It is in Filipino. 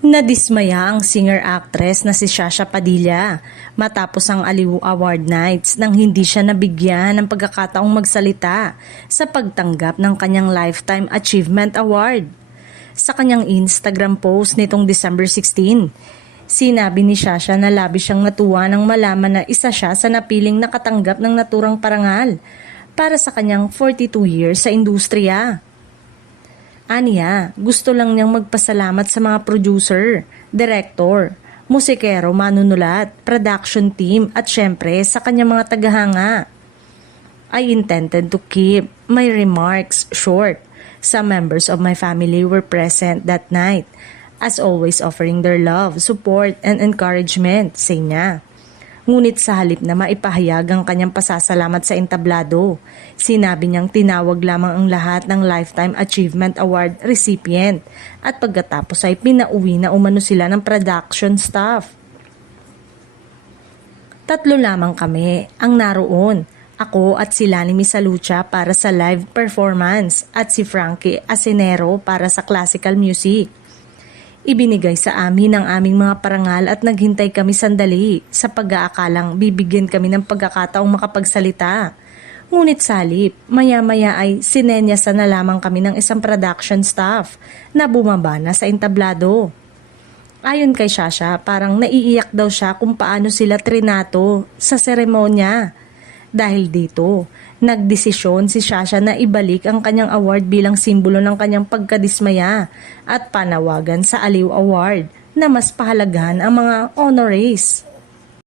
Nadismaya ang singer-actress na si Shasha Padilla matapos ang Aliw Award Nights nang hindi siya nabigyan ng pagkakataong magsalita sa pagtanggap ng kanyang Lifetime Achievement Award. Sa kanyang Instagram post nitong December 16, sinabi ni Shasha na labis siyang natuwa nang malaman na isa siya sa napiling nakatanggap ng naturang parangal para sa kanyang 42 years sa industriya. Aniya, gusto lang niyang magpasalamat sa mga producer, director, musikero, manunulat, production team at syempre sa kanyang mga tagahanga. I intended to keep my remarks short. Some members of my family were present that night, as always offering their love, support, and encouragement, say niya. Ngunit sa halip na maipahayag ang kanyang pasasalamat sa entablado, sinabi niyang tinawag lamang ang lahat ng Lifetime Achievement Award recipient at pagkatapos ay pinauwi na umano sila ng production staff. Tatlo lamang kami ang naroon, ako at si Lani Misalucha para sa live performance at si Frankie Asenero para sa classical music. Ibinigay sa amin ang aming mga parangal at naghintay kami sandali sa pag-aakalang bibigyan kami ng pagkakataong makapagsalita. Ngunit sa halip, maya-maya ay sinenyasan na lamang kami ng isang production staff na bumaba na sa entablado. Ayon kay Shasha, parang naiiyak daw siya kung paano sila trinato sa seremonya. Dahil dito, nagdesisyon si Shasha na ibalik ang kanyang award bilang simbolo ng kanyang pagkadismaya at panawagan sa Aliw Award na mas pahalagahan ang mga honorees.